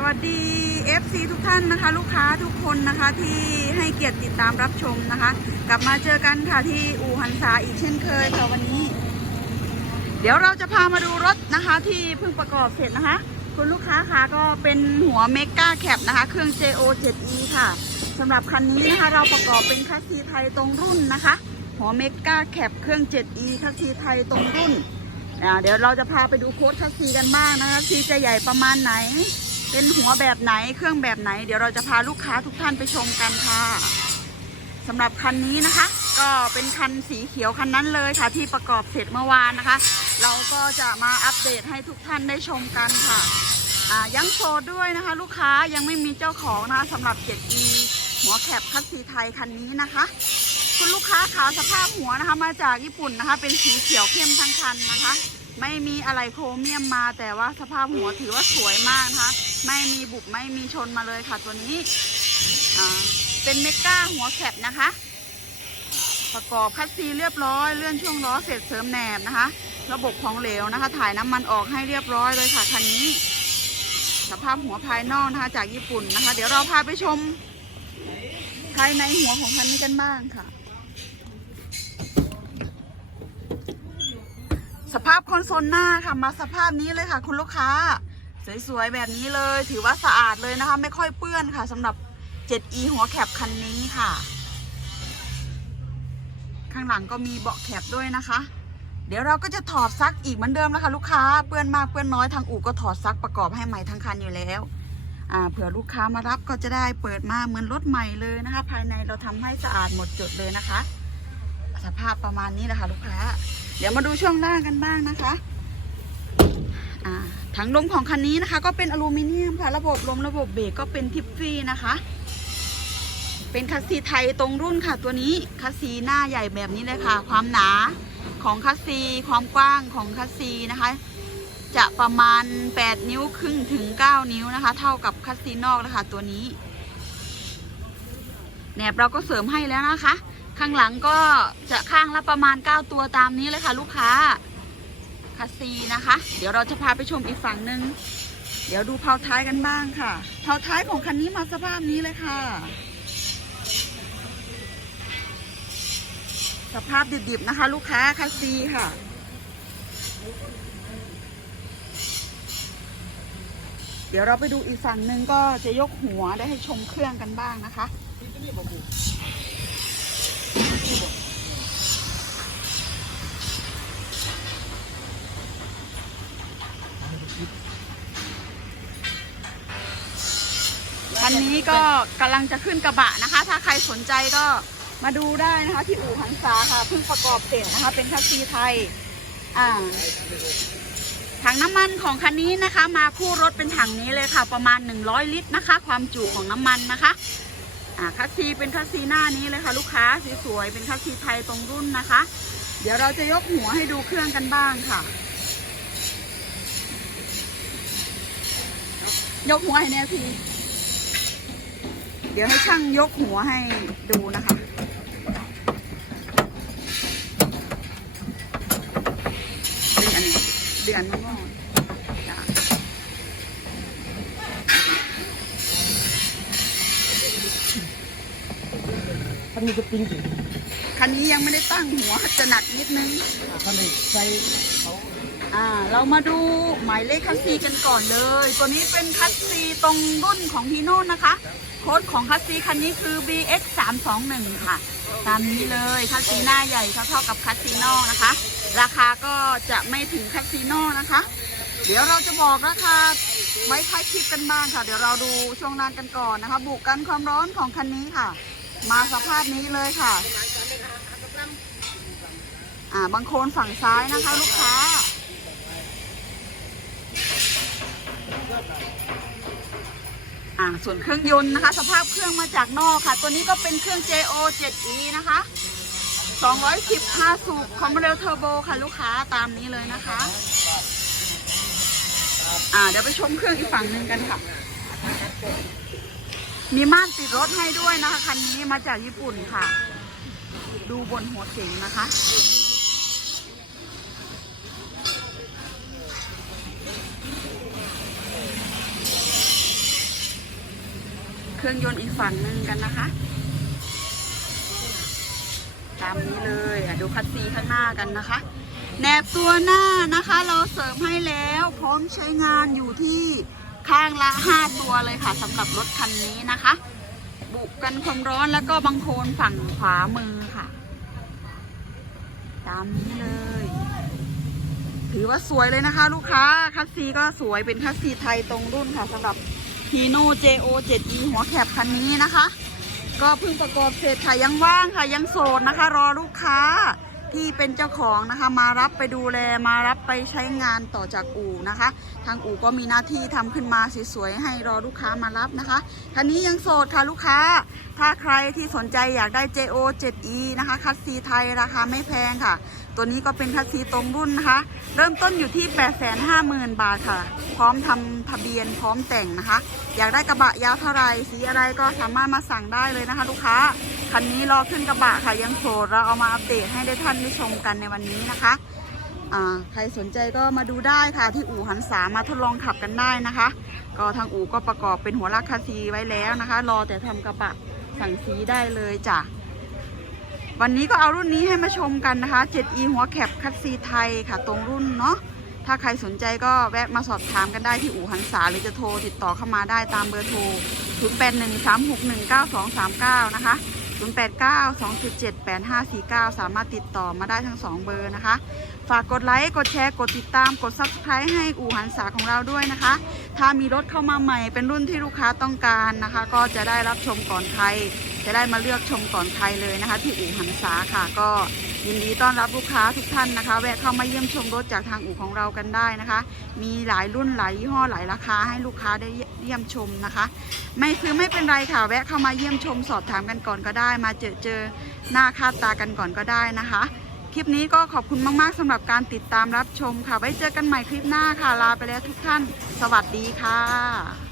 สวัสดี FC ทุกท่านนะคะ ลูกค้าทุกคนนะคะที่ให้เกียรติติดตามรับชมนะคะ กลับมาเจอกันค่ะที่อู่ฮันซาอีกเช่นเคยค่ะวันนี้ เดี๋ยวเราจะพามาดูรถนะคะที่เพิ่งประกอบเสร็จนะคะ คุณลูกค้าคะก็เป็นหัวเมกาแคปนะคะ เครื่อง JO 7E ค่ะสำหรับคันนี้นะคะเราประกอบเป็นคัสซีไทยตรงรุ่นนะคะ หัวเมกาแคปเครื่อง 7E คัสซีไทยตรงรุ่นเดี๋ยวเราจะพาไปดูโค้ดคัสซีกันบ้างนะคะซีจะใหญ่ประมาณไหน เป็นหัวแบบไหนเครื่องแบบไหน เดี๋ยวเราจะพาลูกค้าทุกท่านไปชมกันค่ะสำหรับคันนี้นะคะ ก็เป็นคันสีเขียวคันนั้นเลยค่ะ ที่ประกอบเสร็จเมื่อวานนะคะ เราก็จะมาอัปเดตให้ทุกท่านได้ชมกันค่ะยังโสดด้วยนะคะ ลูกค้ายังไม่มีเจ้าของนะคะสำหรับ 7E หัวแคปคัสซีไทยคันนี้นะคะ คุณลูกค้าขาวสภาพหัวนะคะ มาจากญี่ปุ่นนะคะ เป็นสีเขียวเข้มทั้งคันนะคะ ไม่มีอะไรโครเมียมมาแต่ว่าสภาพหัวถือว่าสวยมากนะคะ ไม่มีบุบไม่มีชนมาเลยค่ะตัวนี้เป็นเมก้าหัวแคปนะคะ ประกอบคัสซีเรียบร้อยเลื่อนช่วงล้อเสร็จเสริมแหนบนะคะ ระบบของเหลวนะคะ ถ่ายน้ำมันออกให้เรียบร้อยเลยค่ะคันนี้ สภาพหัวภายนอกนะคะ จากญี่ปุ่นนะคะ เดี๋ยวเราพาไปชมภายในหัวของคันนี้กันบ้างค่ะ สภาพคอนโซลหน้าค่ะมาสภาพนี้เลยค่ะ คุณลูกค้า สวยๆแบบนี้เลย ถือว่าสะอาดเลยนะคะ ไม่ค่อยเปื้อนค่ะสำหรับ 7e หัวแคปคันนี้ค่ะ ข้างหลังก็มีเบาะแคปด้วยนะคะ เดี๋ยวเราก็จะถอดซักอีกเหมือนเดิมนะคะ ลูกค้าเปื้อนมากเปื้อนน้อยทางอู่ก็ถอดซักประกอบให้ใหม่ทั้งคันอยู่แล้วเผื่อลูกค้ามารับก็จะได้เปิดมาเหมือนรถใหม่เลยนะคะ ภายในเราทำให้สะอาดหมดจดเลยนะคะ สภาพประมาณนี้แหละค่ะลูกค้า เดี๋ยวมาดูช่วงล่างกันบ้างนะคะ อ่า ถังลมของคันนี้นะคะ ก็เป็นอลูมิเนียมค่ะ ระบบลมระบบเบรกก็เป็นทิฟฟี่นะคะ เป็นคัสซีไทยตรงรุ่นค่ะ ตัวนี้คัสซีหน้าใหญ่แบบนี้เลยค่ะ ความหนาของคัสซีความกว้างของคัสซีนะคะ จะประมาณ 8 นิ้วครึ่งถึง 9 นิ้วนะคะ เท่ากับคัสซีนอกนะคะตัวนี้แหนบเราก็เสริมให้แล้วนะคะ ข้างหลังก็จะข้างละประมาณ 9 ตัวตามนี้เลยค่ะ ลูกค้า คัสซีนะคะ เดี๋ยวเราจะพาไปชมอีกฝั่งหนึ่งเดี๋ยวดูเพาท้ายกันบ้างค่ะเพาท้ายของคันนี้มาสภาพนี้เลยค่ะ สภาพดิบๆนะคะ ลูกค้าคัสซีค่ะเดี๋ยวเราไปดูอีกฝั่งหนึ่งก็จะยกหัวได้ให้ชมเครื่องกันบ้างนะคะ คันนี้ก็กำลังจะขึ้นกระบะนะคะ ถ้าใครสนใจก็มาดูได้นะคะ ที่อู่หันซาค่ะเพิ่งประกอบเสร็จนะคะ เป็นคัสซีไทยอ่าถังน้ำมันของคันนี้นะคะ มาคู่รถเป็นถังนี้เลยค่ะ ประมาณ 100 ลิตรนะคะ ความจุของน้ำมันนะคะอ่าคัสซีเป็นคัสซีหน้านี้เลยค่ะ ลูกค้าสวยๆเป็นคัสซีไทยตรงรุ่นนะคะ เดี๋ยวเราจะยกหัวให้ดูเครื่องกันบ้างค่ะ ยกหัวให้แน่ที ดี๋ยวให้ช่างยกหัวให้ดูนะคะ เดือนเดือนมากๆจ้ะท่านมีสปริงถึงคันนี้ยังไม่ได้ตั้งหัวจะหนักนิดนึงท่านได้ใส่เขาอ่าเรามาดูหมายเลขคัสซีกันก่อนเลย ตัวนี้เป็นคัสซีตรงรุ่นของพีโน่นะคะ โค้ดของคัสซีคันนี้คือ BX 3 2 1ค่ะ ตามนี้เลยคัสซีหน้าใหญ่เท่าเท่ากับคัสซีนอกนะคะ ราคาก็จะไม่ถึงคัสซีนอกนะคะ เดี๋ยวเราจะบอกราคาไว้ท้ายคลิปกันบ้างค่ะ เดี๋ยวเราดูช่วงล่างกันก่อนนะคะ บุกกันความร้อนของคันนี้ค่ะ มาสภาพนี้เลยค่ะ อ่าบางโคนฝั่งซ้ายนะคะ ลูกค้า อ่าส่วนเครื่องยนต์นะคะ สภาพเครื่องมาจากนอกค่ะ ตัวนี้ก็เป็นเครื่อง JO 7E นะคะ 210 5 สูบคอมเรลเทอร์โบค่ะลูกค้าตามนี้เลยนะคะ อ่าเดี๋ยวไปชมเครื่องอีกฝั่งหนึ่งกันค่ะ มีม่านติดรถให้ด้วยนะคะ คันนี้มาจากญี่ปุ่นค่ะ ดูบนหัวเก๋งนะคะ เครื่องยนต์อีกฝั่งหนึ่งกันนะคะ ตามนี้เลยดูคัดซีข้างหน้ากันนะคะ แหนบตัวหน้านะคะ เราเสริมให้แล้วพร้อมใช้งานอยู่ที่ข้างละ 5 ตัวเลยค่ะสำหรับรถคันนี้นะคะ บุกกันความร้อนแล้วก็บังโคลนฝั่งขวามือค่ะ ตามนี้เลย ถือว่าสวยเลยนะคะ ลูกค้าคัสซีก็สวยเป็นคัสซีไทยตรงรุ่นค่ะสำหรับ Hino JO 7E หัวแคบคันนี้นะคะ ก็เพิ่งประกอบเสร็จค่ะยังว่างค่ะยังโสดนะคะ รอลูกค้าที่เป็นเจ้าของนะคะ มารับไปดูแลมารับไปใช้งานต่อจากอู่นะคะ ทางอู่ก็มีหน้าที่ทำขึ้นมาสวยๆให้รอลูกค้ามารับนะคะคันนี้ยังโสดค่ะลูกค้า ถ้าใครที่สนใจอยากได้ JO 7E นะคะคัสซีไทยราคาไม่แพงค่ะ ตัวนี้ก็เป็นคัสซีตรงรุ่นนะคะ เริ่มต้นอยู่ที่ 850,000 บาทค่ะ พร้อมทำทะเบียนพร้อมแต่งนะคะ อยากได้กระบะยาวเท่าไรสีอะไรก็สามารถมาสั่งได้เลยนะคะ ลูกค้า คันนี้รอขึ้นกระบะค่ะยังโสดเราเอามาอัปเดตให้ได้ท่านได้ชมกันในวันนี้นะคะอ่าใครสนใจก็มาดูได้ค่ะที่อู่หันสามาทดลองขับกันได้นะคะ ก็ทางอู่ก็ประกอบเป็นหัวลากคาซีไว้แล้วนะคะ รอแต่ทำกระบะสั่งสีได้เลยจ้ะ วันนี้ก็เอารุ่นนี้ให้มาชมกันนะคะ 7e หัวแคปคัตซีไทยค่ะ ตรงรุ่นเนาะถ้าใครสนใจก็แวะมาสอบถามกันได้ที่อู่หันษาหรือจะโทรติดต่อเข้ามาได้ตามเบอร์โทร 0813619239 นะคะ 0892778549 สามารถติดต่อมาได้ทั้ง 2 เบอร์นะคะ ฝากกดไลค์ กดแชร์ กดติดตาม กด Subscribe ให้อู่หันษาของเราด้วยนะคะ ถ้ามีรถเข้ามาใหม่เป็นรุ่นที่ลูกค้าต้องการนะคะ ก็จะได้รับชมก่อนใคร จะได้มาเลือกชมก่อนใครเลยนะคะ ที่อู่หันษาค่ะ ก็ยินดีต้อนรับลูกค้าทุกท่านนะคะ แวะเข้ามาเยี่ยมชมรถจากทางอู่ของเรากันได้นะคะ มีหลายรุ่นหลายยี่ห้อหลายราคาให้ลูกค้าได้เยี่ยมชมนะคะ ไม่ซื้อไม่เป็นไรค่ะ แวะเข้ามาเยี่ยมชมสอบถามกันก่อนก็ได้ มาเจอเจอหน้าคาตากันก่อนก็ได้นะคะ คลิปนี้ก็ขอบคุณมากๆสำหรับการติดตามรับชมค่ะ ไว้เจอกันใหม่คลิปหน้าค่ะลาไปแล้วทุกท่าน สวัสดีค่ะ